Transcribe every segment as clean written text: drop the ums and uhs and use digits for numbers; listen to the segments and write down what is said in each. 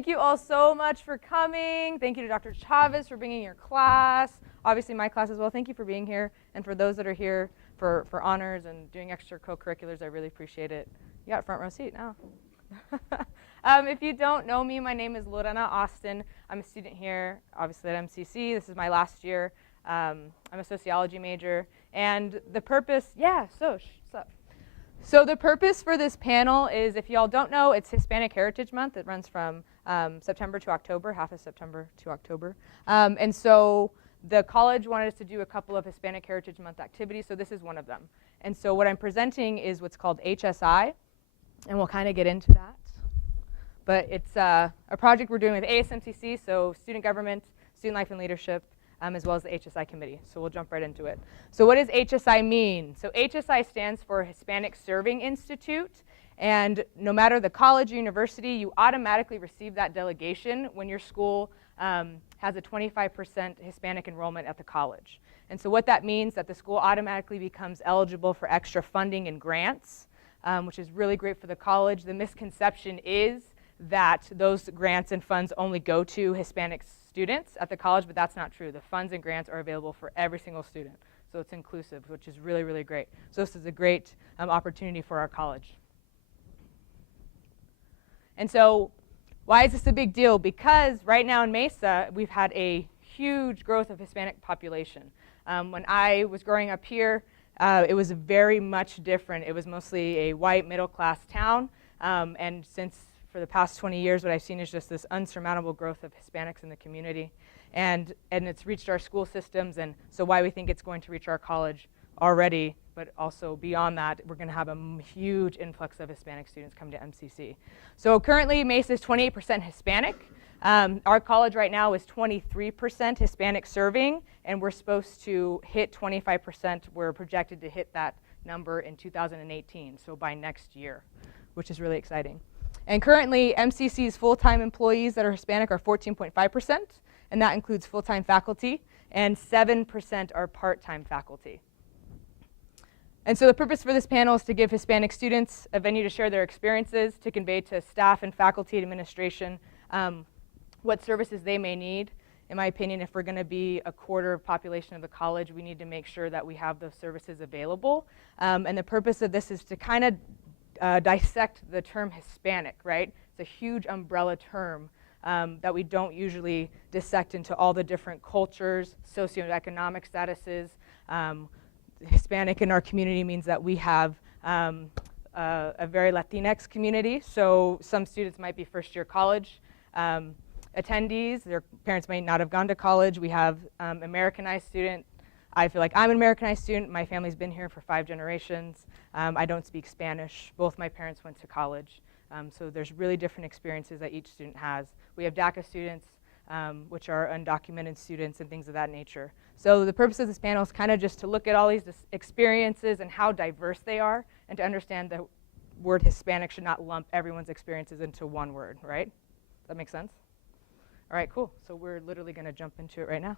thank you all so much for coming. Thank you to Dr. Chavez for bringing your class. Obviously my class as well. Thank you for being here. And for those that are here for honors and doing extra co-curriculars, I really appreciate it. You got a front row seat now. If you don't know me, my name is Lorena Austin. I'm a student here, obviously at MesaCC. This is my last year. I'm a sociology major. And the purpose, So the purpose for this panel is, if y'all don't know, it's Hispanic Heritage Month. It runs from September to October, half of September to October. And so the college wanted us to do a couple of Hispanic Heritage Month activities, so this is one of them. And so what I'm presenting is what's called HSI, and we'll kind of get into that. But it's a project we're doing with ASMCC, so Student Government, Student Life and Leadership, as well as the HSI Committee. So we'll jump right into it. So what does HSI mean? So HSI stands for Hispanic Serving Institute. And no matter the college or university, you automatically receive that delegation when your school has a 25% Hispanic enrollment at the college. And so what that means, that the school automatically becomes eligible for extra funding and grants, which is really great for the college. The misconception is that those grants and funds only go to Hispanic students at the college, but that's not true. The funds and grants are available for every single student. So it's inclusive, which is really, really great. So this is a great opportunity for our college. And so why is this a big deal? Because right now in Mesa, we've had a huge growth of Hispanic population. When I was growing up here, it was very much different. It was mostly a white middle-class town, and since for the past 20 years, what I've seen is just this unsurmountable growth of Hispanics in the community. And it's reached our school systems, and so why we think it's going to reach our college already, but also beyond that, we're going to have a huge influx of Hispanic students come to MesaCC. So currently, Mesa is 28% Hispanic. Our college right now is 23% Hispanic serving, and we're supposed to hit 25%. We're projected to hit that number in 2018, so by next year, which is really exciting. And currently, MesaCC's full-time employees that are Hispanic are 14.5%, and that includes full-time faculty, and 7% are part-time faculty. And so the purpose for this panel is to give Hispanic students a venue to share their experiences, to convey to staff and faculty and administration what services they may need. In my opinion, if we're going to be a quarter of population of the college, we need to make sure that we have those services available. And the purpose of this is to kind of dissect the term Hispanic, right? It's a huge umbrella term that we don't usually dissect into all the different cultures, socioeconomic statuses. Hispanic in our community means that we have a very Latinx community, so some students might be first-year college attendees. Their parents may not have gone to college. We have Americanized students. I feel like I'm an Americanized student. My family's been here for 5 generations. I don't speak Spanish. Both my parents went to college. So there's really different experiences that each student has. We have DACA students, which are undocumented students and things of that nature. So the purpose of this panel is kind of just to look at all these experiences and how diverse they are, and to understand the word Hispanic should not lump everyone's experiences into one word, right? Does that make sense? All right, cool. So we're literally going to jump into it right now.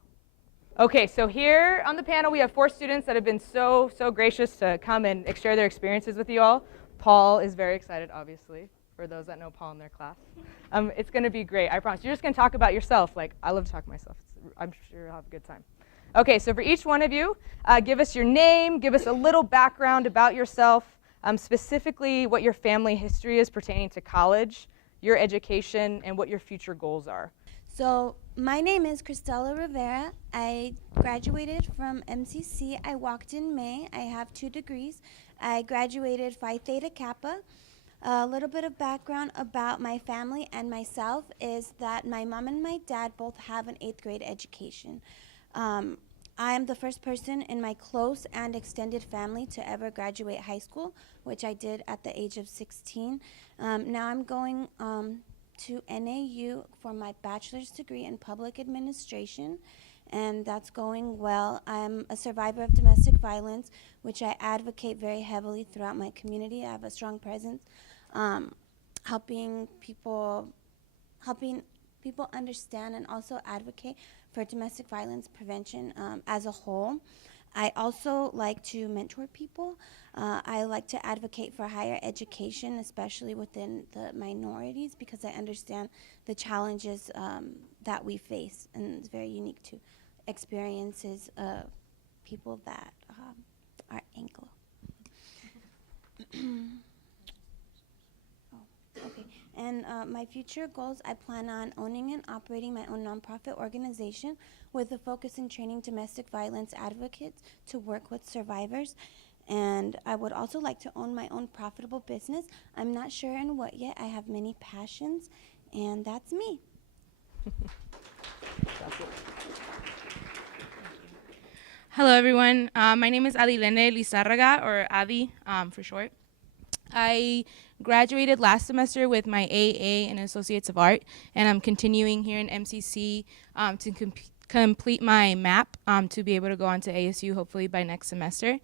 Okay, so here on the panel we have 4 students that have been so gracious to come and share their experiences with you all. Paul is very excited, obviously, for those that know Paul in their class. It's going to be great, I promise. You're just going to talk about yourself. Like, I love to talk myself. I'm sure you'll have a good time. Okay, so for each one of you, give us your name, give us a little background about yourself, specifically what your family history is pertaining to college, your education, and what your future goals are. So my name is Cristela Rivera. I graduated from MesaCC. I walked in May. I have 2 degrees. I graduated Phi Theta Kappa. A little bit of background about my family and myself is that my mom and my dad both have an 8th grade education. I am the first person in my close and extended family to ever graduate high school, which I did at the age of 16. Now I'm going to NAU for my bachelor's degree in public administration, and that's going well. I'm a survivor of domestic violence, which I advocate very heavily throughout my community. I have a strong presence helping people understand and also advocate for domestic violence prevention as a whole. I also like to mentor people. I like to advocate for higher education, especially within the minorities, because I understand the challenges that we face, and it's very unique to experiences of people that are Anglo. Okay. And my future goals, I plan on owning and operating my own nonprofit organization with a focus in training domestic violence advocates to work with survivors. And I would also like to own my own profitable business. I'm not sure in what yet. I have many passions, and that's me. Hello, everyone. My name is Adilene Lizarraga, or Adi for short. I graduated last semester with my AA in Associates of Art, and I'm continuing here in MCC to complete my MAP to be able to go on to ASU hopefully by next semester.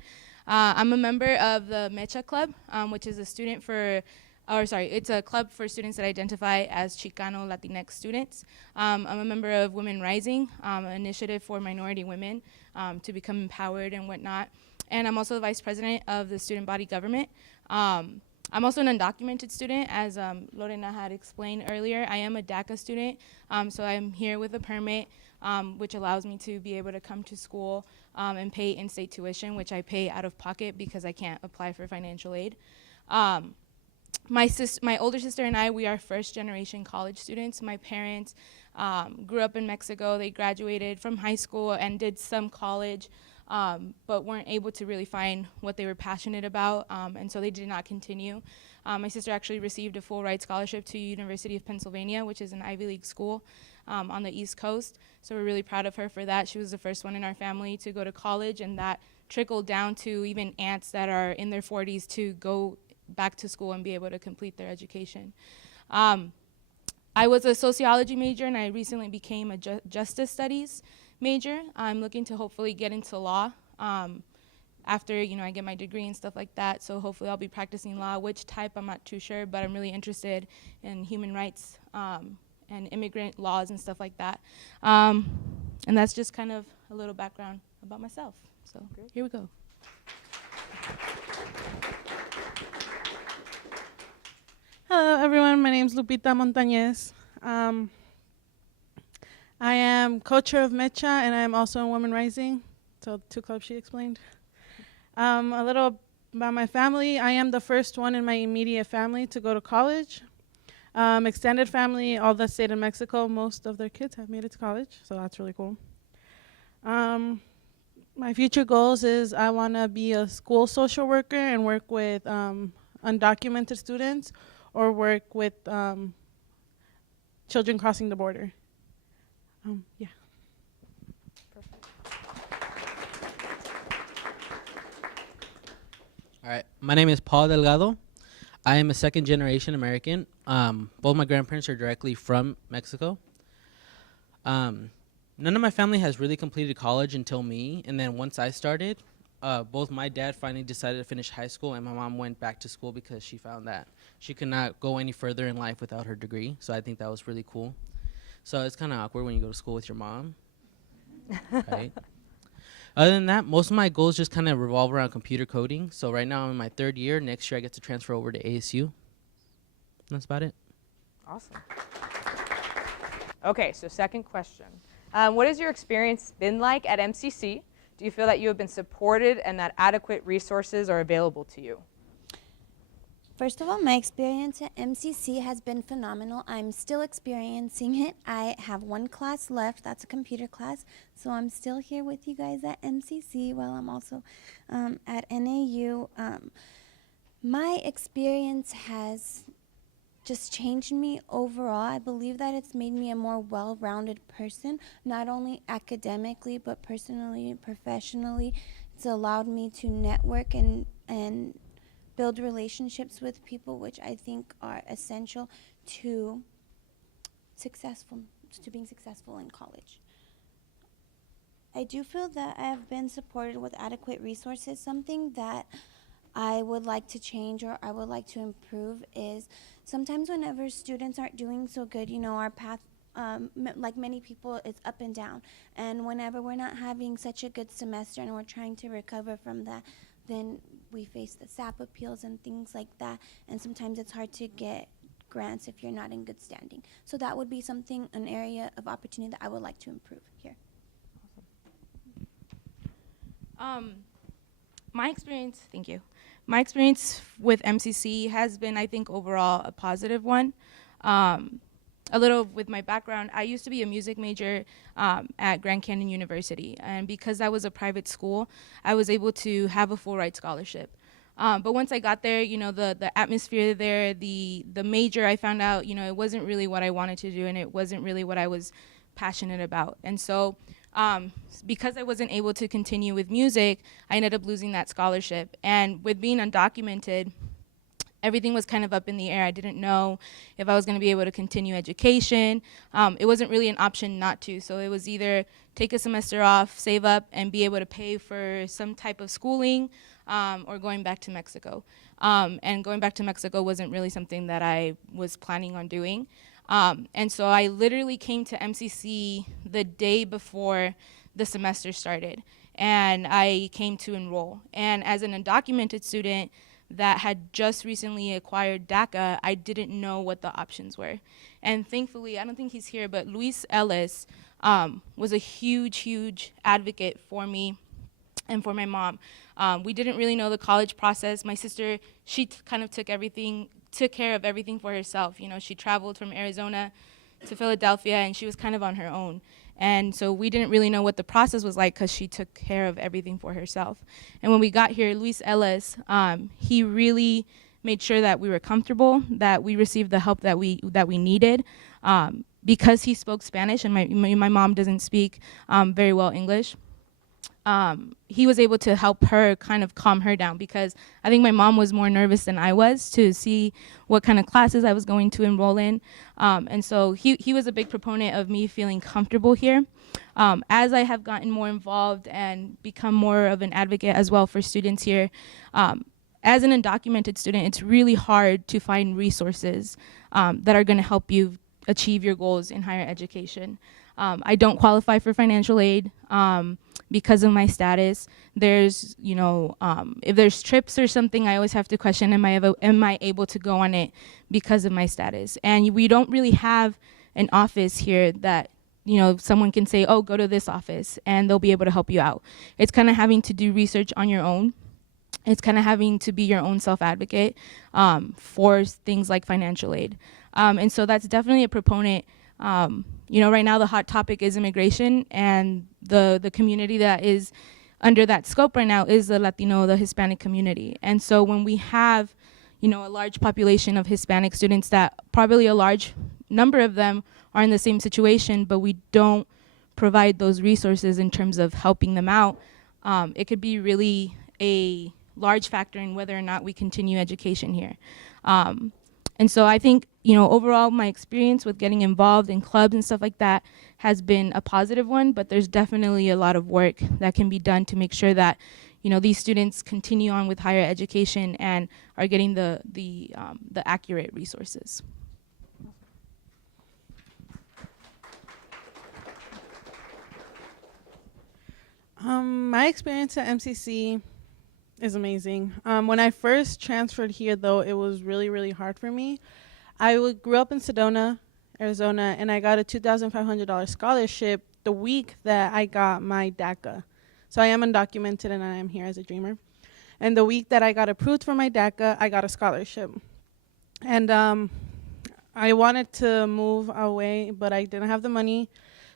I'm a member of the Mecha Club, which is it's a club for students that identify as Chicano Latinx students. I'm a member of Women Rising, an initiative for minority women to become empowered and whatnot. And I'm also the vice president of the student body government. I'm also an undocumented student, as Lorena had explained earlier. I am a DACA student, so I'm here with a permit, which allows me to be able to come to school and pay in-state tuition, which I pay out of pocket because I can't apply for financial aid. My older sister and I, we are first-generation college students. My parents grew up in Mexico. They graduated from high school and did some college, but weren't able to really find what they were passionate about, and so they did not continue. My sister actually received a full-ride scholarship to University of Pennsylvania, which is an Ivy League school on the East Coast, so we're really proud of her for that. She was the first one in our family to go to college, and that trickled down to even aunts that are in their 40s to go back to school and be able to complete their education. I was a sociology major, and I recently became a justice studies major. I'm looking to hopefully get into law after I get my degree and stuff like that. So hopefully I'll be practicing law. Which type, I'm not too sure, but I'm really interested in human rights and immigrant laws and stuff like that. And that's just kind of a little background about myself. So here we go. Hello, everyone. My name is Lupita Montañez. I am co-chair of Mecha, and I am also in Women Rising. So 2 clubs she explained. A little about my family. I am the first one in my immediate family to go to college. Extended family, all that stayed in Mexico, most of their kids have made it to college, so that's really cool. My future goals is I want to be a school social worker and work with undocumented students, or work with children crossing the border. Yeah. Perfect. All right, my name is Paul Delgado. I am a second-generation American. Both my grandparents are directly from Mexico. None of my family has really completed college until me, and then once I started, both my dad finally decided to finish high school, and my mom went back to school because she found that she could not go any further in life without her degree, so I think that was really cool. So it's kind of awkward when you go to school with your mom, right? Other than that, most of my goals just kind of revolve around computer coding. So right now I'm in my 3rd year. Next year I get to transfer over to ASU. That's about it. Awesome. Okay, so second question. What has your experience been like at MCC? Do you feel that you have been supported and that adequate resources are available to you? First of all, my experience at MCC has been phenomenal. I'm still experiencing it. I have 1 class left. That's a computer class. So I'm still here with you guys at MCC while I'm also at NAU. My experience has just changed me overall. I believe that it's made me a more well-rounded person, not only academically, but personally and professionally. It's allowed me to network and build relationships with people, which I think are essential to being successful in college. I do feel that I have been supported with adequate resources. Something that I would like to change or I would like to improve is sometimes whenever students aren't doing so good, our path like many people, it's up and down. And whenever we're not having such a good semester and we're trying to recover from that, then we face the SAP appeals and things like that. And sometimes it's hard to get grants if you're not in good standing. So that would be something, an area of opportunity that I would like to improve here. My experience, thank you. My experience with MCC has been, I think, overall a positive one. A little with my background, I used to be a music major at Grand Canyon University, and because that was a private school, I was able to have a full ride scholarship. But once I got there, the atmosphere there, the major, I found out, it wasn't really what I wanted to do, and it wasn't really what I was passionate about. And so because I wasn't able to continue with music, I ended up losing that scholarship. And with being undocumented, everything was kind of up in the air. I didn't know if I was going to be able to continue education. It wasn't really an option not to. So it was either take a semester off, save up, and be able to pay for some type of schooling, or going back to Mexico. And going back to Mexico wasn't really something that I was planning on doing. And so I literally came to MCC the day before the semester started. And I came to enroll. And as an undocumented student that had just recently acquired DACA, I didn't know what the options were. And thankfully, I don't think he's here, but Luis Ellis was a huge, huge advocate for me and for my mom. We didn't really know the college process. My sister, she kind of took care of everything for herself. She traveled from Arizona to Philadelphia, and she was kind of on her own. And so we didn't really know what the process was like because she took care of everything for herself. And when we got here, Luis Ellis, he really made sure that we were comfortable, that we received the help that we needed. Because he spoke Spanish, and my mom doesn't speak very well English, he was able to help her kind of calm her down, because I think my mom was more nervous than I was to see what kind of classes I was going to enroll in. And so he was a big proponent of me feeling comfortable here. As I have gotten more involved and become more of an advocate as well for students here, as an undocumented student, it's really hard to find resources that are going to help you achieve your goals in higher education. I don't qualify for financial aid because of my status. There's, if there's trips or something, I always have to question, am I able to go on it because of my status? And we don't really have an office here that, someone can say, oh, go to this office, and they'll be able to help you out. It's kind of having to do research on your own. It's kind of having to be your own self-advocate for things like financial aid. And so that's definitely a proponent. Right now the hot topic is immigration, and the community that is under that scope right now is the Latino, the Hispanic community. And so when we have, a large population of Hispanic students, that probably a large number of them are in the same situation, but we don't provide those resources in terms of helping them out, it could be really a large factor in whether or not we continue education here. And so I think, overall my experience with getting involved in clubs and stuff like that has been a positive one, but there's definitely a lot of work that can be done to make sure that, these students continue on with higher education and are getting the accurate resources. My experience at MCC is amazing. When I first transferred here, though, it was really, really hard for me. I grew up in Sedona, Arizona, and I got a $2,500 scholarship the week that I got my DACA. So I am undocumented, and I am here as a dreamer. And the week that I got approved for my DACA, I got a scholarship. And I wanted to move away, but I didn't have the money.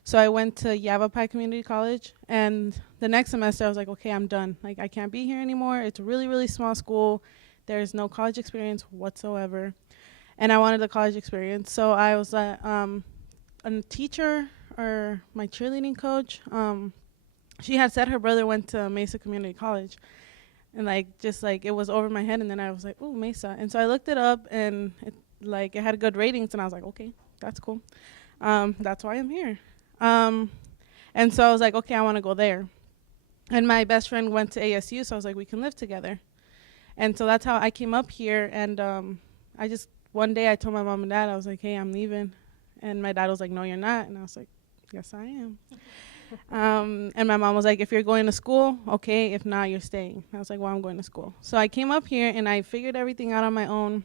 So I went to Yavapai Community College, and the next semester I was like, okay, I'm done. Like, I can't be here anymore. It's a really, really small school. There's no college experience whatsoever. And I wanted the college experience. So I was a teacher, or my cheerleading coach, she had said her brother went to Mesa Community College. And it was over my head, and then I was like, ooh, Mesa. And so I looked it up, and it had good ratings, and I was like, okay, that's cool. That's why I'm here. And so I was like, okay, I want to go there. And my best friend went to ASU, so I was like, we can live together. And so that's how I came up here. And one day I told my mom and dad, I was like, hey, I'm leaving. And my dad was like, no, you're not. And I was like, yes, I am. And my mom was like, if you're going to school, okay. If not, you're staying. I was like, well, I'm going to school. So I came up here and I figured everything out on my own.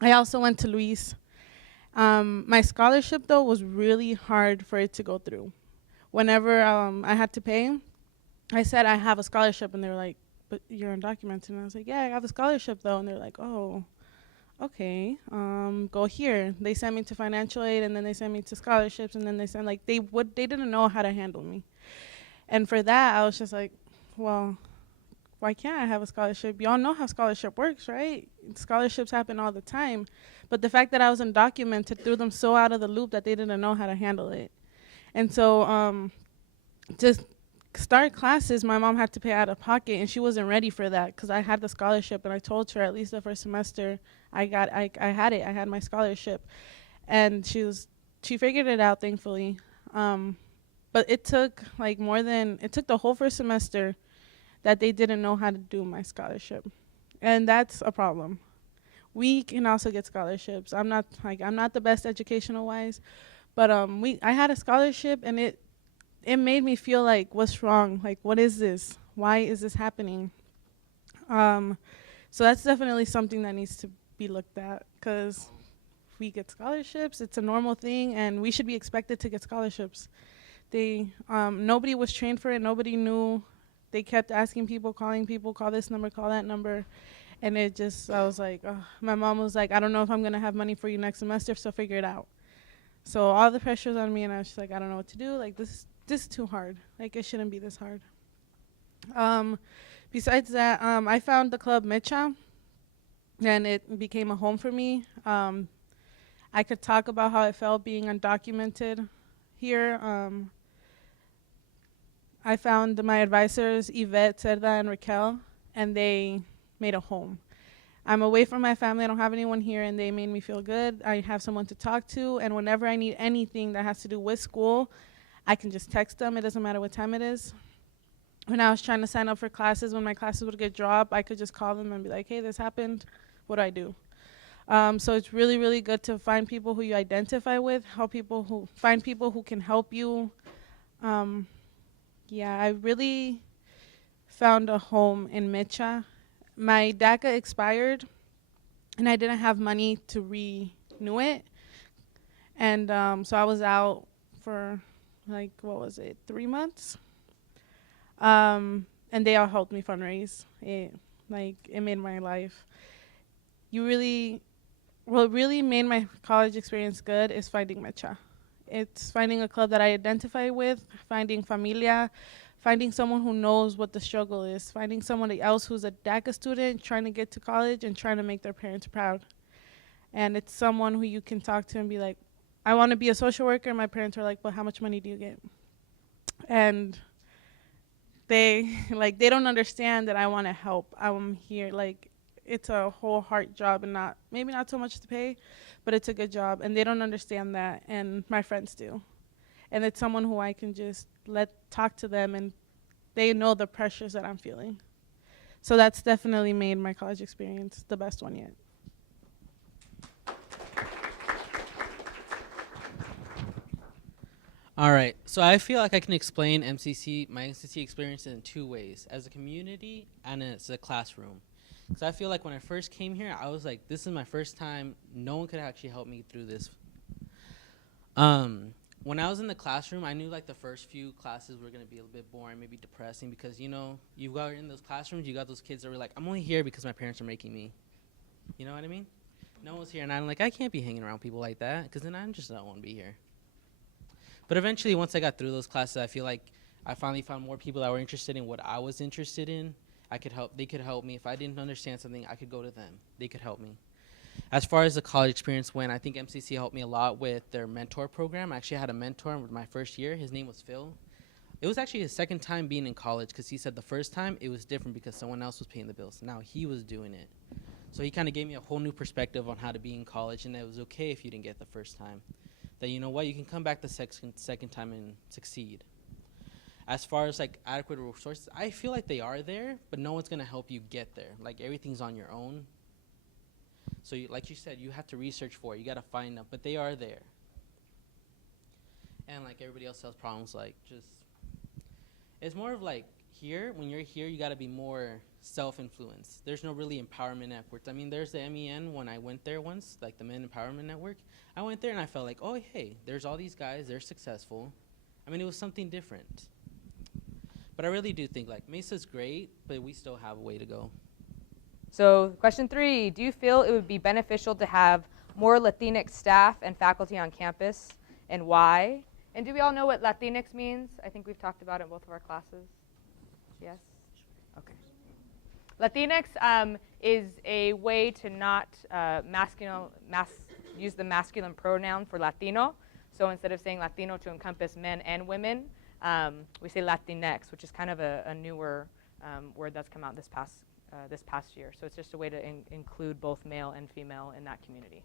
I also went to Luis. My scholarship, though, was really hard for it to go through. Whenever I had to pay, I said I have a scholarship, and they were like, but you're undocumented. And I was like, yeah, I have a scholarship, though. And they're like, oh, okay, go here. They sent me to financial aid, and then they sent me to scholarships, and then they sent, like, they didn't know how to handle me. And for that, I was just like, well, why can't I have a scholarship? Y'all know how scholarship works, right? Scholarships happen all the time. But the fact that I was undocumented threw them so out of the loop that they didn't know how to handle it. And so just start classes, my mom had to pay out of pocket, and she wasn't ready for that because I had the scholarship, and I told her at least the first semester I had my scholarship, and she figured it out, thankfully. But it took it took the whole first semester that they didn't know how to do my scholarship, and that's a problem. We can also get scholarships. I'm not the best educational wise, but I had a scholarship, and it made me feel like, what's wrong? Like, what is this? Why is this happening? So that's definitely something that needs to be looked at, because we get scholarships. It's a normal thing, and we should be expected to get scholarships. Nobody was trained for it. Nobody knew. They kept asking people, calling people, call this number, call that number. And I was like, oh. My mom was like, I don't know if I'm going to have money for you next semester, so figure it out. So all the pressure's on me, and I was just like, I don't know what to do. Like, this is too hard. Like, it shouldn't be this hard. Besides that, I found the club Mecha, and it became a home for me. I could talk about how it felt being undocumented here. I found my advisors, Yvette, Cerda, and Raquel, and they made a home. I'm away from my family. I don't have anyone here, and they made me feel good. I have someone to talk to, and whenever I need anything that has to do with school, I can just text them. It doesn't matter what time it is. When I was trying to sign up for classes, when my classes would get dropped, I could just call them and be like, hey, this happened. What do I do? So it's really, really good to find people who you identify with, find people who can help you. Yeah, I really found a home in Mecha. My DACA expired, and I didn't have money to renew it. And so I was out for, 3 months? And they all helped me fundraise. It made my life. What really made my college experience good is finding Mecha. It's finding a club that I identify with, finding familia, finding someone who knows what the struggle is, finding someone else who's a DACA student trying to get to college and trying to make their parents proud. And it's someone who you can talk to and be like, I want to be a social worker. My parents are like, well, how much money do you get? And they don't understand that I want to help. I'm here, it's a whole heart job, and maybe not so much to pay, but it's a good job. And they don't understand that, and my friends do. And it's someone who I can just talk to them, and they know the pressures that I'm feeling. So that's definitely made my college experience the best one yet. All right, so I feel like I can explain my MCC experience in 2 ways, as a community and as a classroom. So I feel like when I first came here, I was like, this is my first time. No one could actually help me through this. When I was in the classroom, I knew the first few classes were going to be a little bit boring, maybe depressing, because, you got in those classrooms, you got those kids that were like, I'm only here because my parents are making me. You know what I mean? No one's here, and I'm like, I can't be hanging around people like that, because then I just don't want to be here. But eventually, once I got through those classes, I feel like I finally found more people that were interested in what I was interested in. They could help me. If I didn't understand something, I could go to them. They could help me. As far as the college experience went, I think MCC helped me a lot with their mentor program. I actually had a mentor in my first year. His name was Phil. It was actually his second time being in college, because he said the first time it was different because someone else was paying the bills. Now he was doing it. So he kind of gave me a whole new perspective on how to be in college, and that it was okay if you didn't get the first time. That, you know what, you can come back the second time and succeed. As far as adequate resources, I feel like they are there, but no one's gonna help you get there. Everything's on your own. So like you said, you have to research for it. You gotta find them, but they are there. and like everybody else has problems, like just it's more of like here, when you're here, you got to be more self-influenced. There's no really empowerment networks. I mean, there's the MEN when I went there once, like the Men Empowerment Network. I went there and I felt like, oh, hey, there's all these guys, they're successful. I mean, it was something different. But I really do think like Mesa's great, but we still have a way to go. So question 3, do you feel it would be beneficial to have more Latinx staff and faculty on campus, and why? And do we all know what Latinx means? I think we've talked about it in both of our classes. Yes? Okay. Latinx is a way to not use the masculine pronoun for Latino. So instead of saying Latino to encompass men and women, we say Latinx, which is kind of a newer word that's come out this past year. So it's just a way to include both male and female in that community.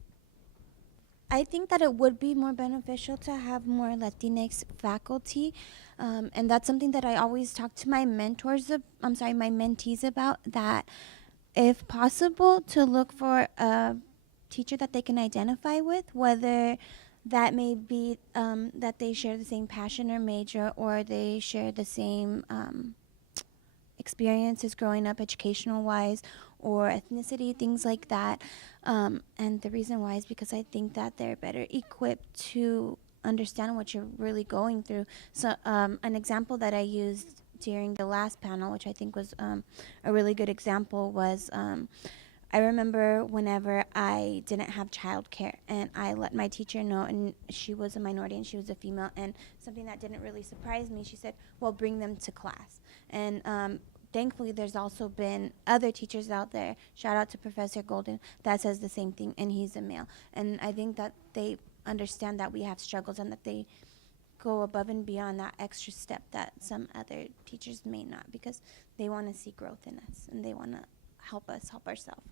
I think that it would be more beneficial to have more Latinx faculty, and that's something that I always talk to my my mentees about, that if possible, to look for a teacher that they can identify with, whether that may be that they share the same passion or major, or they share the same experiences growing up educational-wise, or ethnicity, things like that. And the reason why is because I think that they're better equipped to understand what you're really going through. So an example that I used during the last panel, which I think was a really good example, was I remember whenever I didn't have childcare, and I let my teacher know, and she was a minority and she was a female, and something that didn't really surprise me, she said, well, bring them to class. And thankfully, there's also been other teachers out there, shout out to Professor Golden, that says the same thing, and he's a male. And I think that they understand that we have struggles, and that they go above and beyond that extra step that some other teachers may not, because they want to see growth in us, and they want to help us help ourselves.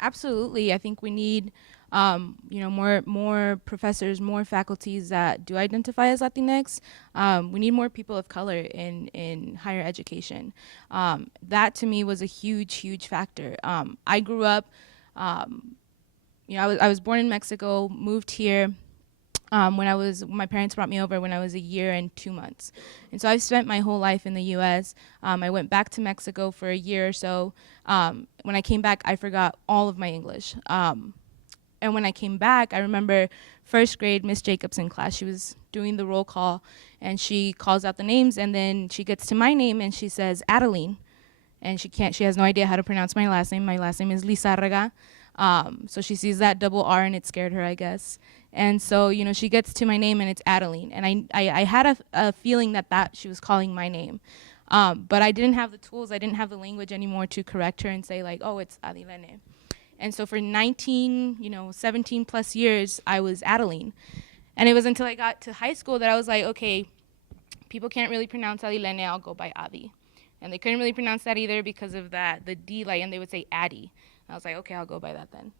Absolutely. I think we need more professors, more faculties that do identify as Latinx. We need more people of color in higher education. That to me was a huge factor. I grew up, I was born in Mexico, moved here my parents brought me over when I was 1 year and 2 months. And so I've spent my whole life in the US. I went back to Mexico for 1 year or so. When I came back, I forgot all of my English. And when I came back, I remember first grade, Miss Jacobson class, she was doing the roll call, and she calls out the names, and then she gets to my name and she says, Adeline. And she has no idea how to pronounce my last name. My last name is Lizarraga. So she sees that double R and it scared her, I guess. And so, she gets to my name and it's Adeline. And I had a feeling that she was calling my name. But I didn't have the tools, I didn't have the language anymore to correct her and say like, oh, it's Adilene. And so for 17 plus years, I was Adeline. And it was until I got to high school that I was like, okay, people can't really pronounce Adilene, I'll go by Adi. And they couldn't really pronounce that either because of the D, and they would say Addie. I was like, okay, I'll go by that then.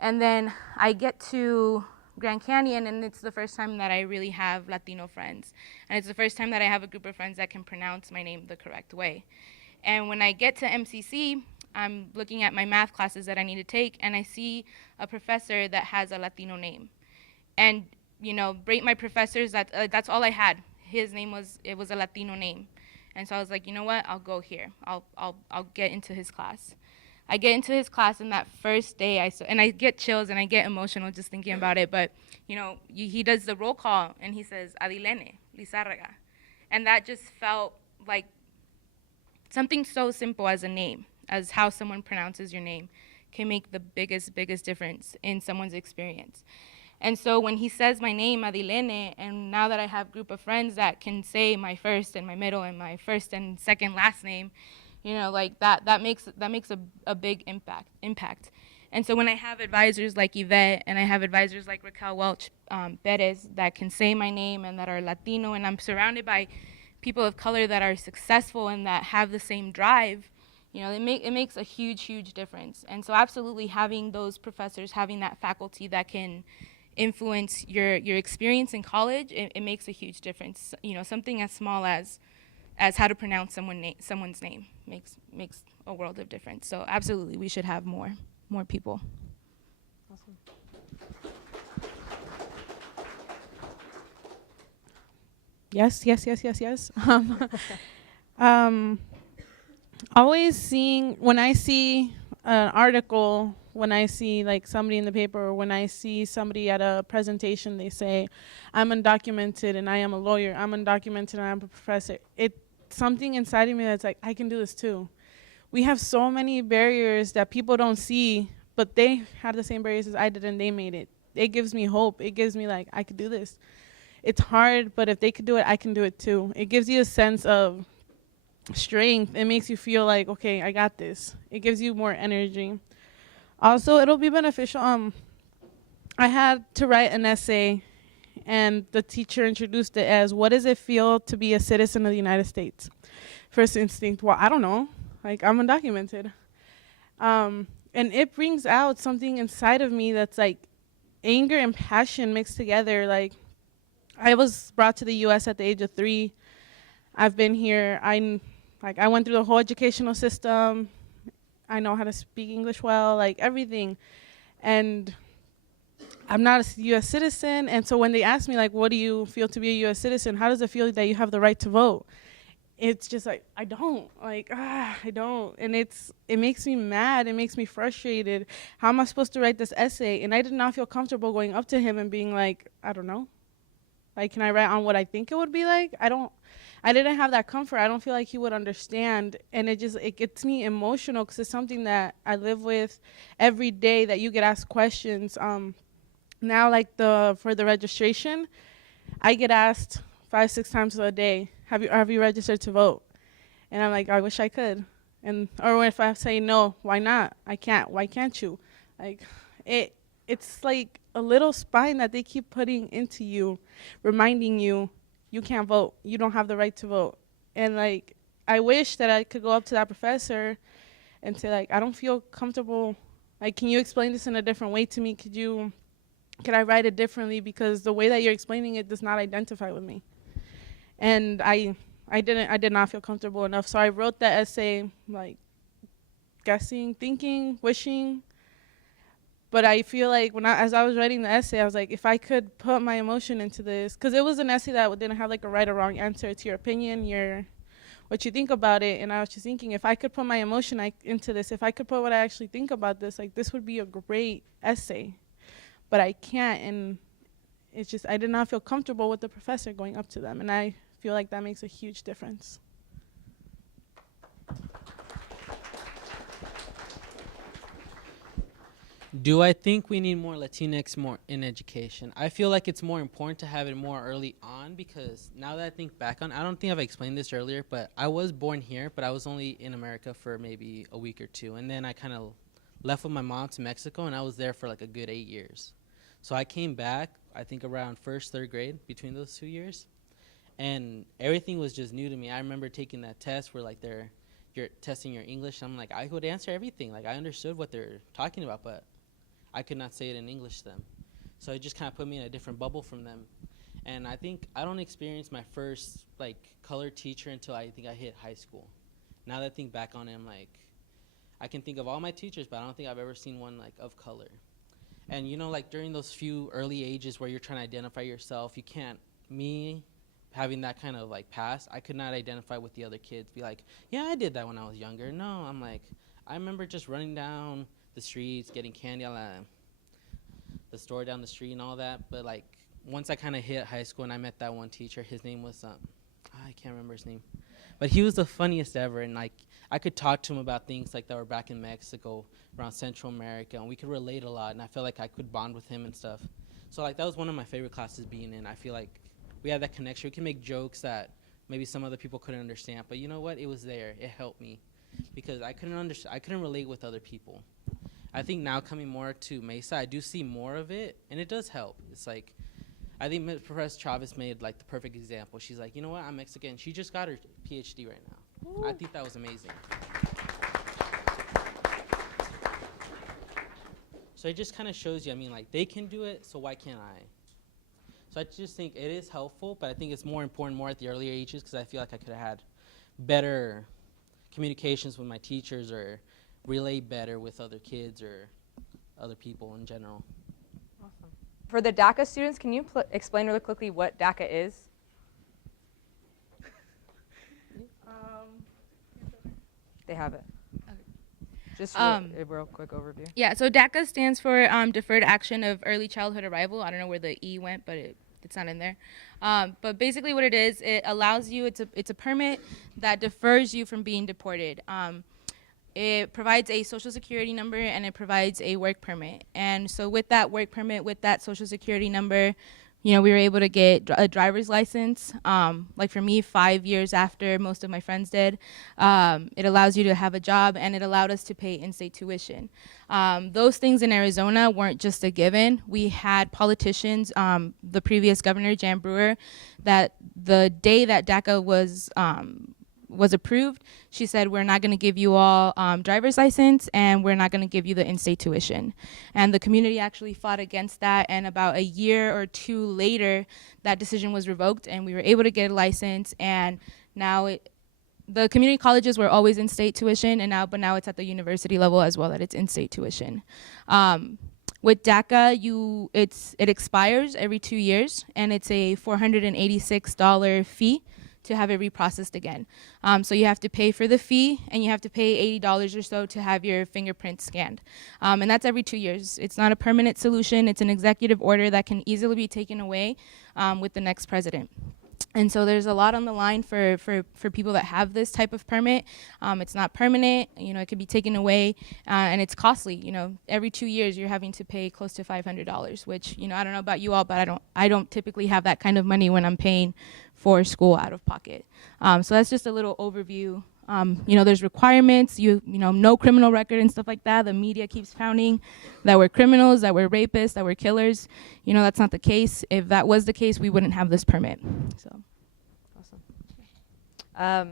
And then I get to Grand Canyon, and it's the first time that I really have Latino friends. And it's the first time that I have a group of friends that can pronounce my name the correct way. And when I get to MCC, I'm looking at my math classes that I need to take, and I see a professor that has a Latino name. And, rate my professors, that's all I had. His name was a Latino name. And so I was like, you know what, I'll go here. I'll get into his class. I get into his class, and that first day, and I get chills and I get emotional just thinking about it, but, he does the roll call, and he says, Adilene, Lizarraga. And that just felt like something so simple as a name, as how someone pronounces your name, can make the biggest difference in someone's experience. And so when he says my name, Adilene, and now that I have a group of friends that can say my first and my middle and my first and second last name, that makes a big impact. And so when I have advisors like Yvette, and I have advisors like Raquel Welch Perez that can say my name and that are Latino, and I'm surrounded by people of color that are successful and that have the same drive, it makes a huge difference. And so absolutely having those professors, having that faculty that can influence your experience in college, it makes a huge difference. Something as small as how to pronounce someone's name makes a world of difference. So absolutely, we should have more people. Awesome. Yes. Always seeing, when I see an article, when I see like somebody in the paper, or when I see somebody at a presentation, they say, I'm undocumented and I am a lawyer, I'm undocumented and I'm a professor. It's something inside of me that's like, I can do this too. We have so many barriers that people don't see, but they had the same barriers as I did and they made it. It gives me hope. It gives me like, I could do this. It's hard, but if they could do it, I can do it too. It gives you a sense of strength. It makes you feel like, okay, I got this. It gives you more energy. Also, it'll be beneficial. I had to write an essay, and the teacher introduced it as, what does it feel to be a citizen of the United States? First instinct, well, I don't know. Like, I'm undocumented. And it brings out something inside of me that's like anger and passion mixed together. Like, I was brought to the U.S. at the age of 3. I've been here. I went through the whole educational system. I know how to speak English well, like everything. And I'm not a U.S. citizen. And so when they ask me, like, what do you feel to be a U.S. citizen? How does it feel that you have the right to vote? It's just like, I don't. Like, I don't. And it makes me mad. It makes me frustrated. How am I supposed to write this essay? And I did not feel comfortable going up to him and being like, I don't know. Like, can I write on what I think it would be like? I didn't have that comfort. I don't feel like he would understand. And it gets me emotional because it's something that I live with every day, that you get asked questions. Now, like for the registration, I get asked 5-6 times a day, have you registered to vote? And I'm like, I wish I could. Or if I say no, why not? I can't. Why can't you? Like, it's like a little spine that they keep putting into you, reminding you, you can't vote. You don't have the right to vote. And like, I wish that I could go up to that professor and say, like, I don't feel comfortable. Like, can you explain this in a different way to me? Could I write it differently? Because the way that you're explaining it does not identify with me. And I did not feel comfortable enough. So I wrote that essay, like, guessing, thinking, wishing. But I feel like as I was writing the essay, I was like, if I could put my emotion into this, because it was an essay that didn't have like a right or wrong answer. It's your opinion, what you think about it. And I was just thinking, if I could put my emotion into this, if I could put what I actually think about this, like, this would be a great essay. But I can't, and it's just, I did not feel comfortable with the professor going up to them. And I feel like that makes a huge difference. Do I think we need more Latinx more in education? I feel like it's more important to have it more early on, because now that I think back on, I don't think I've explained this earlier, but I was born here, but I was only in America for maybe a week or 2. And then I kind of left with my mom to Mexico, and I was there for like a good 8 years. So I came back, I think around 1st, 3rd grade, between those 2 years. And everything was just new to me. I remember taking that test where like you're testing your English. I'm like, I could answer everything. Like, I understood what they're talking about, but I could not say it in English to them. So it just kind of put me in a different bubble from them. And I think I don't experience my first like color teacher until I think I hit high school. Now that I think back on it, I'm like, I can think of all my teachers, but I don't think I've ever seen one like of color. And you know, like during those few early ages where you're trying to identify yourself, you can't, me having that kind of like past, I could not identify with the other kids, be like, yeah, I did that when I was younger. No, I'm like, I remember just running down the streets, getting candy out of the store down the street and all that. But like, once I kind of hit high school and I met that one teacher, his name was, I can't remember his name, but he was the funniest ever. And like, I could talk to him about things like that were back in Mexico, around Central America, and we could relate a lot, and I felt like I could bond with him and stuff. So like, that was one of my favorite classes being in. I feel like we had that connection. We can make jokes that maybe some other people couldn't understand, but you know what? It was there. It helped me because I couldn't relate with other people. I think now coming more to Mesa, I do see more of it, and it does help. It's like, I think Professor Chavez made like the perfect example. She's like, you know what, I'm Mexican. She just got her PhD right now. Ooh. I think that was amazing. So it just kind of shows you, I mean, like, they can do it, so why can't I? So I just think it is helpful, but I think it's more important more at the earlier ages, because I feel like I could have had better communications with my teachers, or relate better with other kids, or other people in general. Awesome. For the DACA students, can you explain really quickly what DACA is? They have it. Okay. Just a real quick overview. Yeah, so DACA stands for Deferred Action of Early Childhood Arrival. I don't know where the E went, but it's not in there. But basically what it is, it allows you, it's a permit that defers you from being deported. It provides a social security number and it provides a work permit. And so with that work permit, with that social security number, you know, we were able to get a driver's license. Like for me, 5 years after most of my friends did. It allows you to have a job and it allowed us to pay in-state tuition. Those things in Arizona weren't just a given. We had politicians, the previous governor, Jan Brewer, that the day that DACA was approved, she said, we're not going to give you all driver's license and we're not going to give you the in-state tuition. And the community actually fought against that, and about a year or two later, that decision was revoked and we were able to get a license. And now the community colleges were always in-state tuition, and but now it's at the university level as well that it's in-state tuition. With DACA, it expires every 2 years, and it's a $486 fee to have it reprocessed again. So you have to pay for the fee, and you have to pay $80 or so to have your fingerprints scanned. And that's every 2 years. It's not a permanent solution. It's an executive order that can easily be taken away with the next president. And so there's a lot on the line for people that have this type of permit. It's not permanent, you know, it could be taken away, and it's costly. You know, every 2 years you're having to pay close to $500, which, you know, I don't know about you all, but I don't typically have that kind of money when I'm paying for school out of pocket. So that's just a little overview. You know, there's requirements, you know, no criminal record and stuff like that. The media keeps pounding that we're criminals, that we're rapists, that we're killers. You know, that's not the case. If that was the case, we wouldn't have this permit. So, awesome.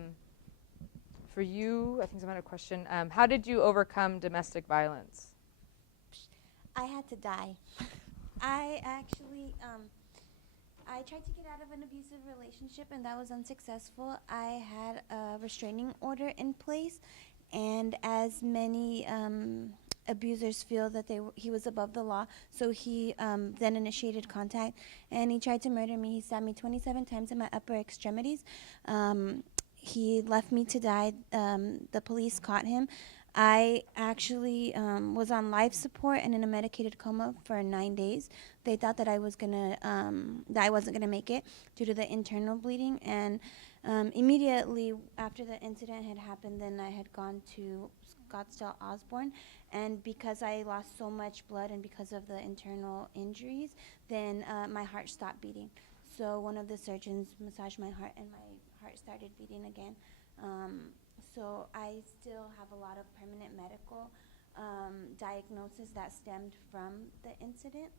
For you, I think someone had a question. How did you overcome domestic violence? I had to die. I actually, I tried to get out of an abusive relationship and that was unsuccessful. I had a restraining order in place, and as many abusers feel that he was above the law, so he then initiated contact and he tried to murder me. He stabbed me 27 times in my upper extremities. He left me to die. The police caught him. I actually was on life support and in a medicated coma for 9 days. They thought that I wasn't gonna make it due to the internal bleeding. And immediately after the incident had happened, then I had gone to Scottsdale Osborne, and because I lost so much blood and because of the internal injuries, then my heart stopped beating. So one of the surgeons massaged my heart and my heart started beating again. So I still have a lot of permanent medical diagnosis that stemmed from the incident.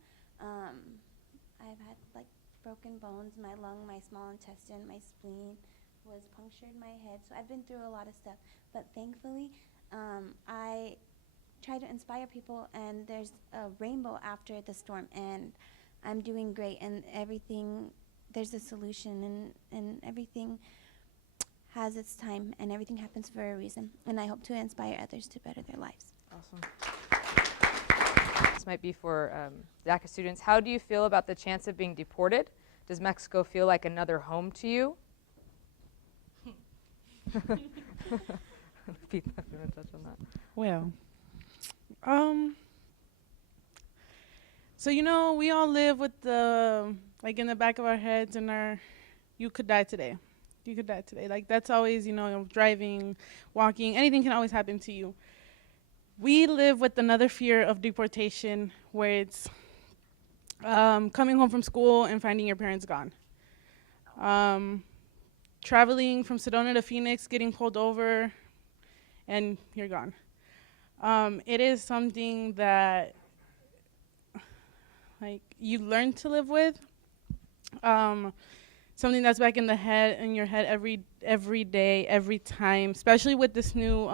I've had like broken bones, my lung, my small intestine, my spleen was punctured, my head. So I've been through a lot of stuff. But thankfully, I try to inspire people, and there's a rainbow after the storm, and I'm doing great, and everything, there's a solution, and everything has its time, and everything happens for a reason. And I hope to inspire others to better their lives. Awesome. This might be for DACA students. How do you feel about the chance of being deported? Does Mexico feel like another home to you? Pete, if you want to touch on that. Well, so, you know, we all live with the, like, in the back of our heads and you could die today. You could die today. Like, that's always, you know, driving, walking, anything can always happen to you. We live with another fear of deportation, where it's coming home from school and finding your parents gone. Traveling from Sedona to Phoenix, getting pulled over, and you're gone. It is something that, like, you learn to live with. Something that's back in your head every day, every time, especially with this new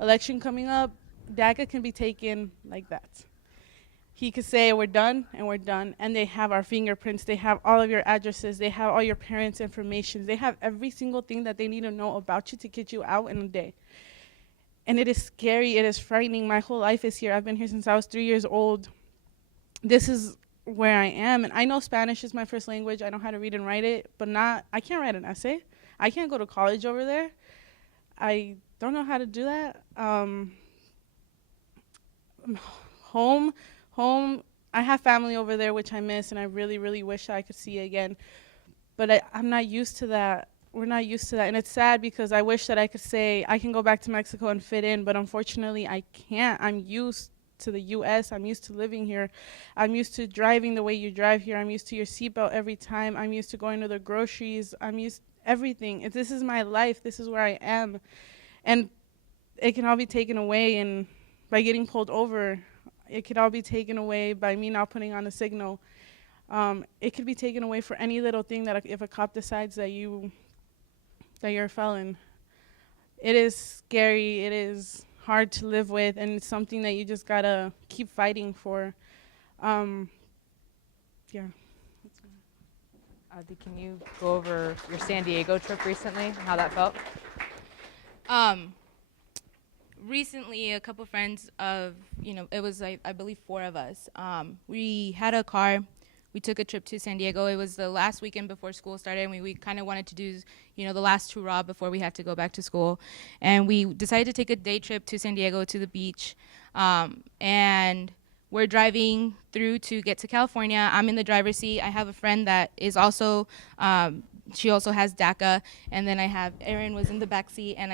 election coming up. DACA can be taken like that. He could say, we're done, and we're done. And they have our fingerprints. They have all of your addresses. They have all your parents' information. They have every single thing that they need to know about you to get you out in a day. And it is scary, it is frightening. My whole life is here. I've been here since I was 3 years old. This is where I am, and I know Spanish is my first language. I know how to read and write it, but I can't write an essay. I can't go to college over there. I don't know how to do that. Home, I have family over there, which I miss, and I really, really wish I could see again. But I'm not used to that. We're not used to that, and it's sad because I wish that I could say I can go back to Mexico and fit in, but unfortunately I can't. I'm used to the U.S. I'm used to living here. I'm used to driving the way you drive here. I'm used to your seatbelt every time. I'm used to going to the groceries. I'm used to everything. This is my life. This is where I am, and it can all be taken away and by getting pulled over. It could all be taken away by me not putting on a signal. It could be taken away for any little thing that if a cop decides that you're a felon. It is scary. It is hard to live with, and it's something that you just gotta keep fighting for. Yeah. Can you go over your San Diego trip recently and how that felt? Recently, a couple friends of, it was like, I believe 4 of us. We had a car. We took a trip to San Diego. It was the last weekend before school started, and we kind of wanted to do, the last hurrah before we had to go back to school. And we decided to take a day trip to San Diego to the beach. And we're driving through to get to California. I'm in the driver's seat. I have a friend that is also, she also has DACA. And then I have Erin was in the back seat, and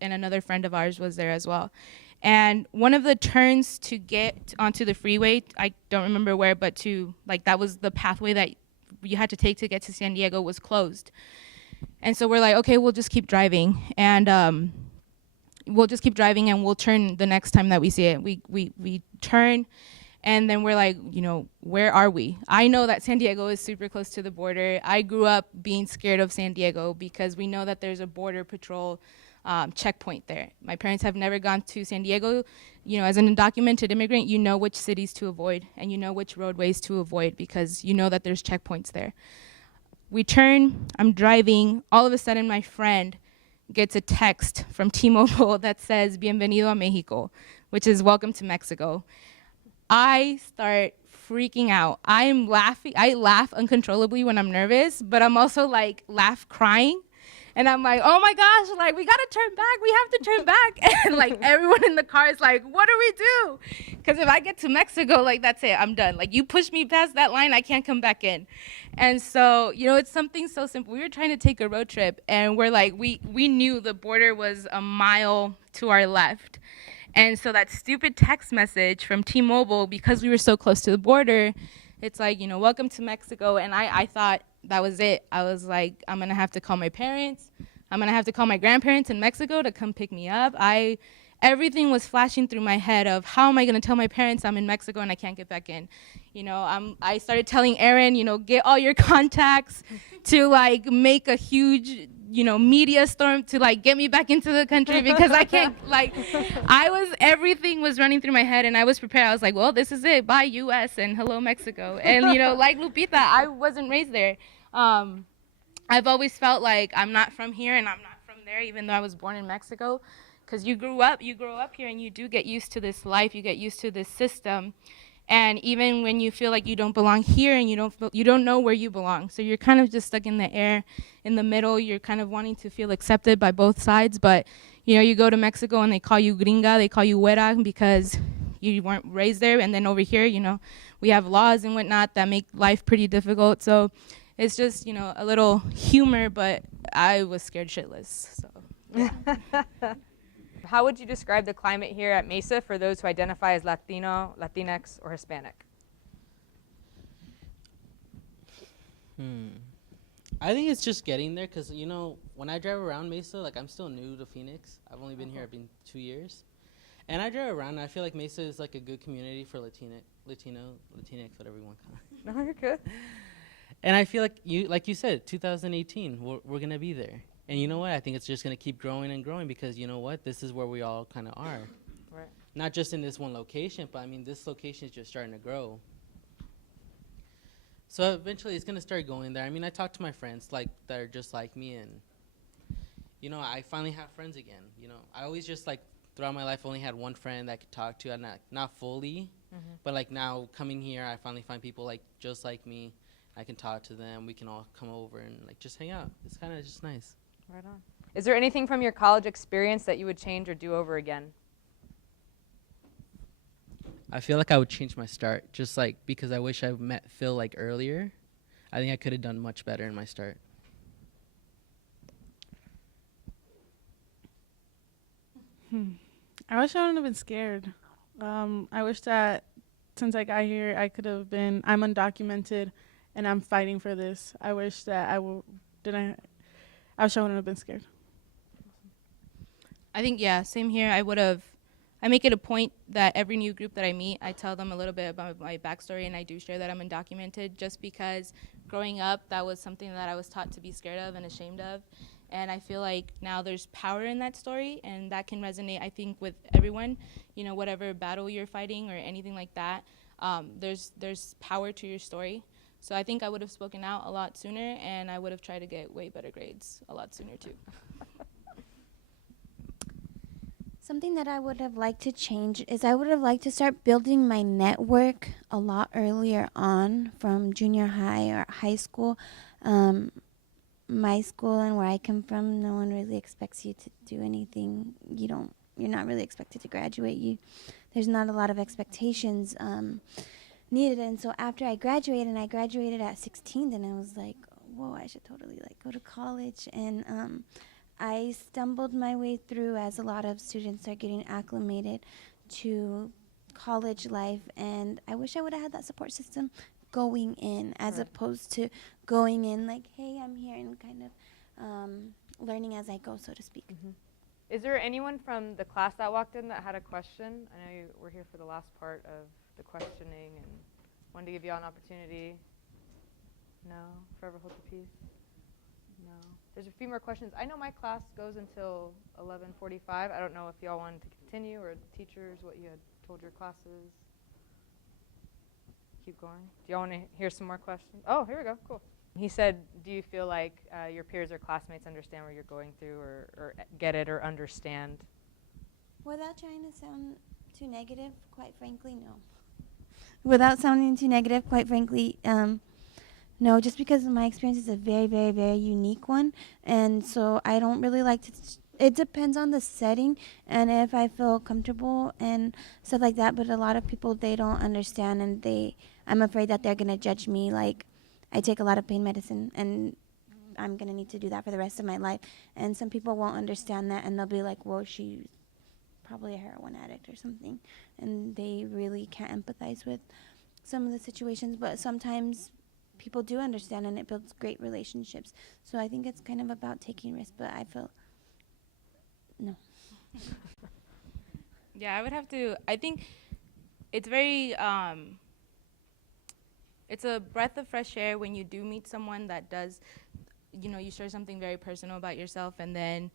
another friend of ours was there as well. And one of the turns to get onto the freeway, I don't remember where, but that was the pathway that you had to take to get to San Diego was closed. And so we're like, okay, we'll just keep driving. And we'll just keep driving and we'll turn the next time that we see it. We turn, and then we're like, where are we? I know that San Diego is super close to the border. I grew up being scared of San Diego because we know that there's a border patrol checkpoint there. My parents have never gone to San Diego. As an undocumented immigrant, you know which cities to avoid and you know which roadways to avoid because you know that there's checkpoints there. We turn, I'm driving, all of a sudden my friend gets a text from T-Mobile that says, Bienvenido a Mexico, which is welcome to Mexico. I start freaking out. I'm laughing. I laugh uncontrollably when I'm nervous, but I'm also laugh crying. And I'm like, oh my gosh, we gotta turn back. We have to turn back. And everyone in the car is like, what do we do? Because if I get to Mexico, that's it, I'm done. You push me past that line, I can't come back in. And so, it's something so simple. We were trying to take a road trip, and we're we knew the border was a mile to our left. And so that stupid text message from T-Mobile, because we were so close to the border, it's welcome to Mexico. And I thought that was it. I was like, I'm going to have to call my parents. I'm going to have to call my grandparents in Mexico to come pick me up. Everything was flashing through my head of how am I going to tell my parents I'm in Mexico and I can't get back in. I started telling Erin, get all your contacts to make a huge, media storm to get me back into the country because I can't, everything was running through my head and I was prepared. I was like, well, this is it. Bye, U.S. and hello, Mexico. And, like Lupita, I wasn't raised there. I've always felt like I'm not from here and I'm not from there, even though I was born in Mexico. Because you grow up here and you do get used to this life, you get used to this system. And even when you feel like you don't belong here and you don't know where you belong. So you're kind of just stuck in the air, in the middle. You're kind of wanting to feel accepted by both sides. But, you go to Mexico and they call you gringa, they call you güera because you weren't raised there. And then over here, we have laws and whatnot that make life pretty difficult. So it's just, a little humor, but I was scared shitless. So, yeah. How would you describe the climate here at Mesa for those who identify as Latino, Latinx, or Hispanic? I think it's just getting there because, when I drive around Mesa, I'm still new to Phoenix. I've only been here, I've been 2 years. And I drive around and I feel like Mesa is a good community for Latino, Latinx, whatever you want to call it. No, you're good. And I feel like you said, 2018, we're going to be there. And you know what? I think it's just going to keep growing and growing because you know what? This is where we all kind of are. Right. Not just in this one location, but this location is just starting to grow. So eventually it's going to start going there. I talk to my friends that are just like me and, I finally have friends again. I always just throughout my life only had one friend that I could talk to, and not fully, but like now coming here, I finally find people like just like me. I can talk to them. We can all come over and like just hang out. It's kind of just nice. Right on. Is there anything from your college experience that you would change or do over again? I feel like I would change my start, just like because I wish I met Phil like earlier. I think I could have done much better in my start. I wish I wouldn't have been scared. I wish that since I got here, I could have been. I'm undocumented, and I'm fighting for this. I wish that I wish I wouldn't have been scared. I think, yeah, same here. I make it a point that every new group that I meet, I tell them a little bit about my backstory, and I do share that I'm undocumented, just because growing up, that was something that I was taught to be scared of and ashamed of. And I feel like now there's power in that story, and that can resonate, I think, with everyone. You know, whatever battle you're fighting or anything like that, there's power to your story. So I think I would have spoken out a lot sooner, and I would have tried to get way better grades a lot sooner, too. Something that I would have liked to change is I would have liked to start building my network a lot earlier on, from junior high or high school. My school and where I come from, no one really expects you to do anything. You're not really expected to graduate. There's not a lot of expectations needed. And so after I graduated, and I graduated at 16, then I was like, whoa, I should totally like go to college. And I stumbled my way through, as a lot of students are getting acclimated to college life, and I wish I would have had that support system going in, as opposed to going in like, hey, I'm here, and kind of learning as I go, so to speak. Is there anyone from the class that walked in that had a question? I know you were here for the last part of the questioning, and wanted to give you all an opportunity. No? Forever hold the peace? No. There's a few more questions. I know my class goes until 11:45. I don't know if y'all wanted to continue, or the teachers, what you had told your classes. Keep going. Do y'all want to hear some more questions? Oh, here we go. Cool. He said, do you feel like your peers or classmates understand what you're going through, or get it or understand? Without trying to sound too negative, quite frankly, no. Without sounding too negative, quite frankly, no, just because my experience is a very, very, very unique one. And so I don't really like to, it depends on the setting and if I feel comfortable and stuff like that. But a lot of people, they don't understand, and I'm afraid that they're going to judge me. Like, I take a lot of pain medicine, and I'm going to need to do that for the rest of my life. And some people won't understand that, and they'll be like, well, she's probably a heroin addict or something. And they really can't empathize with some of the situations. But sometimes people do understand, and it builds great relationships. So I think it's kind of about taking risks, but I feel no. Yeah, I think it's very, it's a breath of fresh air when you do meet someone that does, you share something very personal about yourself, and then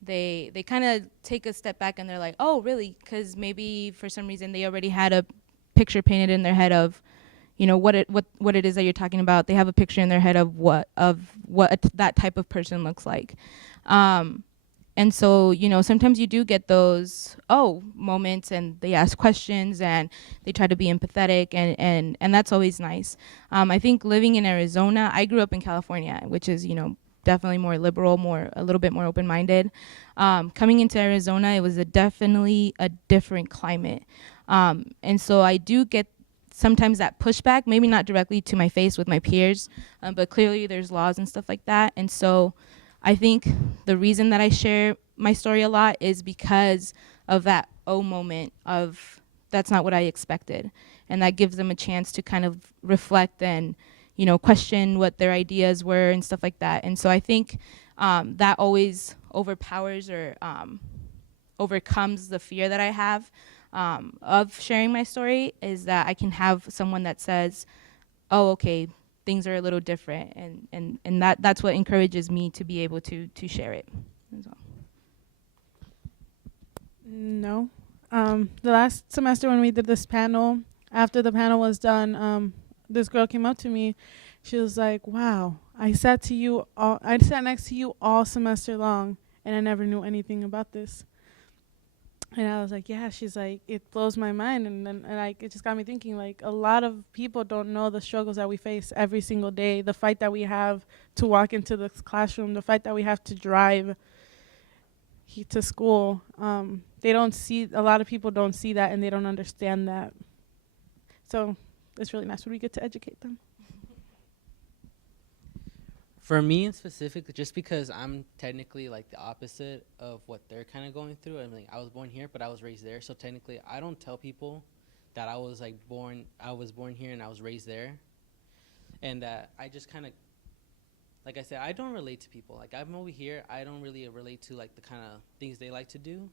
they kind of take a step back and they're like, oh, really? Because maybe for some reason they already had a picture painted in their head of, what it is that you're talking about. They have a picture in their head of what that type of person looks like. And so, sometimes you do get those moments, and they ask questions and they try to be empathetic, and that's always nice. I think living in Arizona, I grew up in California, which is, definitely more liberal, a little bit more open-minded. Coming into Arizona, it was definitely a different climate. And so I do get sometimes that pushback, maybe not directly to my face with my peers, but clearly there's laws and stuff like that. And so I think the reason that I share my story a lot is because of that moment of that's not what I expected. And that gives them a chance to kind of reflect and, question what their ideas were and stuff like that. And so I think that always overpowers or overcomes the fear that I have of sharing my story, is that I can have someone that says, oh, okay, things are a little different, and that's what encourages me to be able to share it as well. No. The last semester when we did this panel, after the panel was done, this girl came up to me. She was like, wow, I sat next to you all semester long, and I never knew anything about this. And I was like, yeah, she's like, it blows my mind. And then like, it just got me thinking, like, a lot of people don't know the struggles that we face every single day, the fight that we have to walk into the classroom, the fight that we have to drive to school. They don't see, a lot of people don't see that and they don't understand that. So it's really nice when we get to educate them. For me in specific, just because I'm technically like the opposite of what they're kind of going through. I mean, I was born here, but I was raised there. So technically, I don't tell people that I was born here and I was raised there, and that I just kind of, like I said, I don't relate to people. Like I'm over here, I don't really relate to like the kind of things they like to do,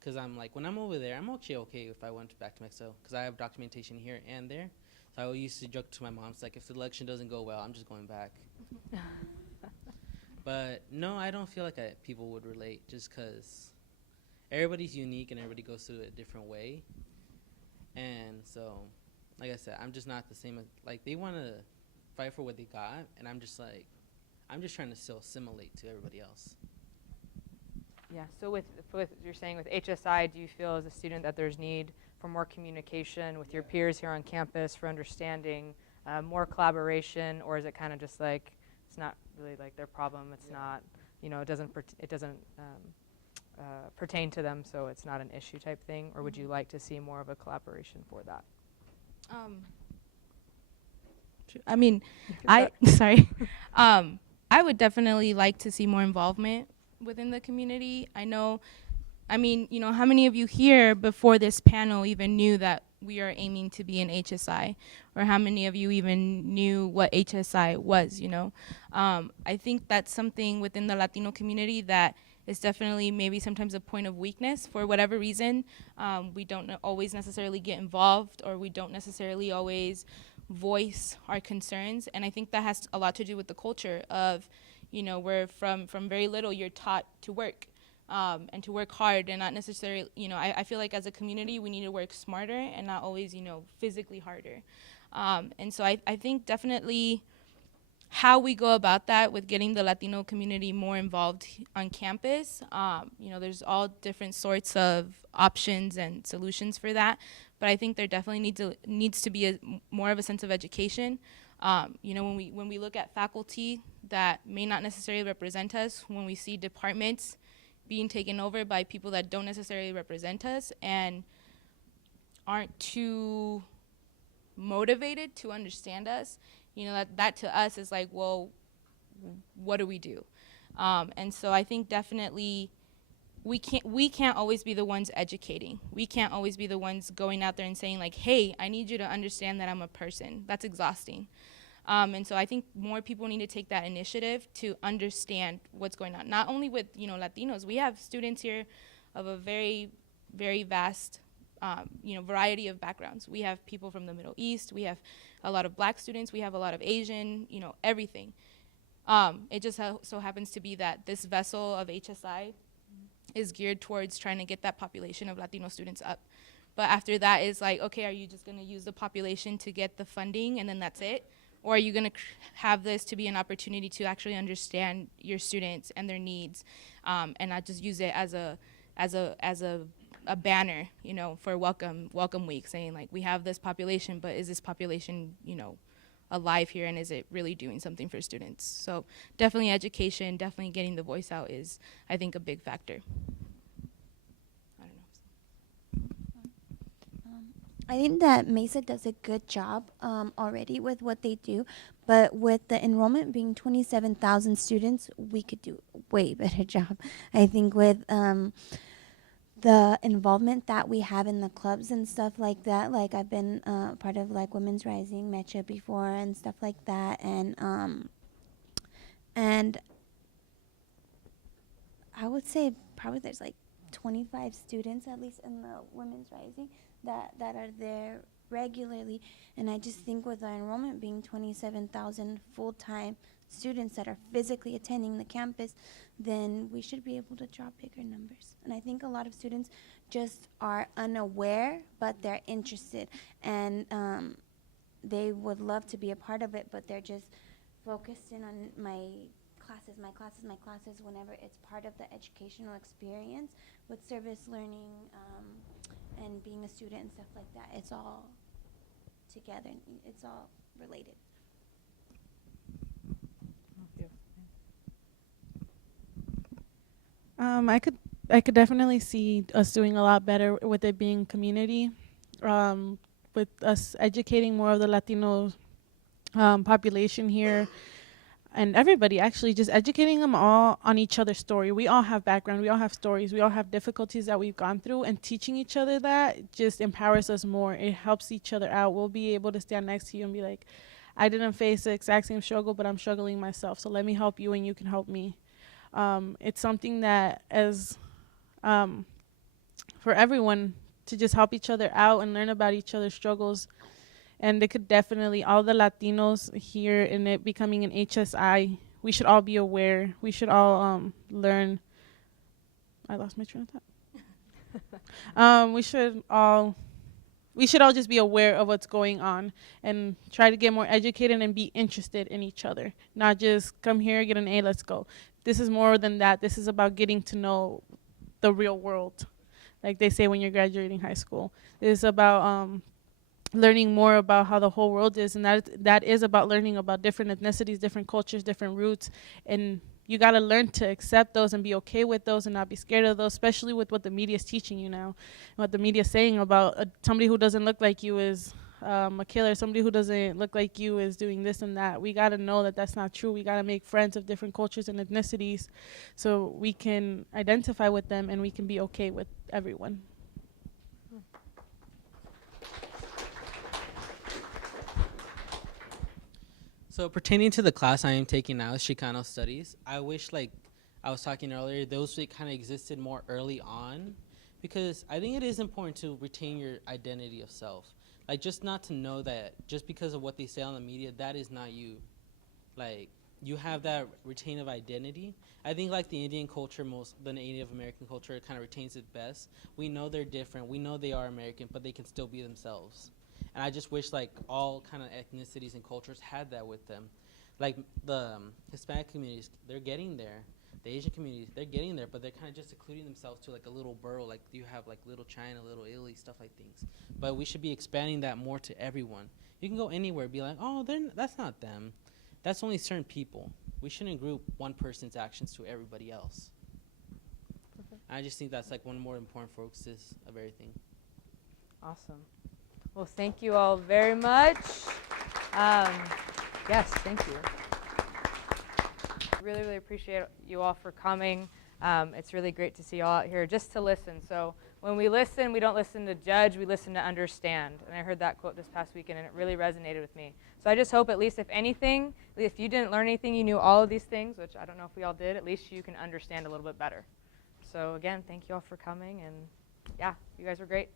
because I'm like, when I'm over there, I'm actually okay if I went back to Mexico, because I have documentation here and there. So I used to joke to my mom, it's like, if the election doesn't go well, I'm just going back. But no, I don't feel like people would relate, just because everybody's unique and everybody goes through it a different way. And so, like I said, I'm just not the same. Like, they want to fight for what they got, and I'm just like, I'm just trying to still assimilate to everybody else. Yeah, so with you're saying with HSI, do you feel as a student that there's need for more communication with your peers here on campus, for understanding, more collaboration, or is it kind of just like, it's not really like their problem, it's not, you know, it doesn't pertain to them, so it's not an issue type thing, or would you like to see more of a collaboration for that? I mean, sorry. I would definitely like to see more involvement within the community. I mean, you know, how many of you here before this panel even knew that we are aiming to be an HSI? Or how many of you even knew what HSI was, you know? I think that's something within the Latino community that is definitely maybe sometimes a point of weakness for whatever reason. We don't always necessarily get involved, or we don't necessarily always voice our concerns. And I think that has a lot to do with the culture of, you know, where from very little you're taught to work. And to work hard, and not necessarily, you know, I feel like as a community we need to work smarter and not always, you know, physically harder. And so I think definitely how we go about that with getting the Latino community more involved on campus, you know, there's all different sorts of options and solutions for that, but I think there definitely needs to be more of a sense of education. You know, when we look at faculty that may not necessarily represent us, when we see departments being taken over by people that don't necessarily represent us and aren't too motivated to understand us, you know, that to us is like, well, what do we do? And so I think definitely we can't always be the ones educating. We can't always be the ones going out there and saying like, hey, I need you to understand that I'm a person. That's exhausting. And so I think more people need to take that initiative to understand what's going on. Not only with, you know, Latinos, we have students here of a very, very vast, you know, variety of backgrounds. We have people from the Middle East. We have a lot of black students. We have a lot of Asian, you know, everything. It just so happens to be that this vessel of HSI is geared towards trying to get that population of Latino students up. But after that is like, okay, are you just going to use the population to get the funding and then that's it? Or are you going to have this to be an opportunity to actually understand your students and their needs, and not just use it as a banner, you know, for welcome week, saying like, we have this population, but is this population, you know, alive here, and is it really doing something for students? So definitely education, definitely getting the voice out is, I think, a big factor. I think that Mesa does a good job already with what they do, but with the enrollment being 27,000 students, we could do a way better job. I think with the involvement that we have in the clubs and stuff like that, like I've been part of like Women's Rising, Mecha before and stuff like that, and I would say probably there's like 25 students at least in the Women's Rising that are there regularly, and I just think with our enrollment being 27,000 full-time students that are physically attending the campus, then we should be able to draw bigger numbers. And I think a lot of students just are unaware, but they're interested, and they would love to be a part of it, but they're just focused in on my classes, my classes, my classes, whenever it's part of the educational experience with service learning and being a student and stuff like that. It's all together. It's all related. I could definitely see us doing a lot better with it being community, with us educating more of the Latino population here, and everybody actually just educating them all on each other's story. We all have background, we all have stories, we all have difficulties that we've gone through, and teaching each other that just empowers us more. It helps each other out. We'll be able to stand next to you and be like, I didn't face the exact same struggle, but I'm struggling myself, so let me help you and you can help me. It's something that as for everyone to just help each other out and learn about each other's struggles. And it could definitely, all the Latinos here in it becoming an HSI, we should all be aware. We should all learn. I lost my train of thought. We should all just be aware of what's going on and try to get more educated and be interested in each other. Not just come here, get an A, let's go. This is more than that. This is about getting to know the real world, like they say when you're graduating high school. It's about learning more about how the whole world is, and that is about learning about different ethnicities, different cultures, different roots, and you got to learn to accept those and be okay with those and not be scared of those, especially with what the media is teaching you now, what the media is saying about somebody who doesn't look like you is a killer, somebody who doesn't look like you is doing this and that. We got to know that that's not true. We got to make friends of different cultures and ethnicities so we can identify with them and we can be okay with everyone. So pertaining to the class I am taking now, Chicano Studies, I wish, like I was talking earlier, those kind of existed more early on, because I think it is important to retain your identity of self. Like, just not to know that just because of what they say on the media, that is not you. Like, you have that retain of identity. I think like the Indian culture, the Native American culture kind of retains it best. We know they're different. We know they are American, but they can still be themselves. And I just wish like all kind of ethnicities and cultures had that with them. Like the Hispanic communities, they're getting there. The Asian communities, they're getting there, but they're kind of just secluding themselves to like a little borough. Like you have like little China, little Italy, stuff like things. But we should be expanding that more to everyone. You can go anywhere, be like, oh, that's not them. That's only certain people. We shouldn't group one person's actions to everybody else. I just think that's like one more important focuses of everything. Awesome. Well, thank you all very much. Yes, thank you. Really, really appreciate you all for coming. It's really great to see you all out here just to listen. So when we listen, we don't listen to judge, we listen to understand. And I heard that quote this past weekend, and it really resonated with me. So I just hope, at least if anything, if you didn't learn anything, you knew all of these things, which I don't know if we all did, at least you can understand a little bit better. So again, thank you all for coming, and yeah, you guys were great.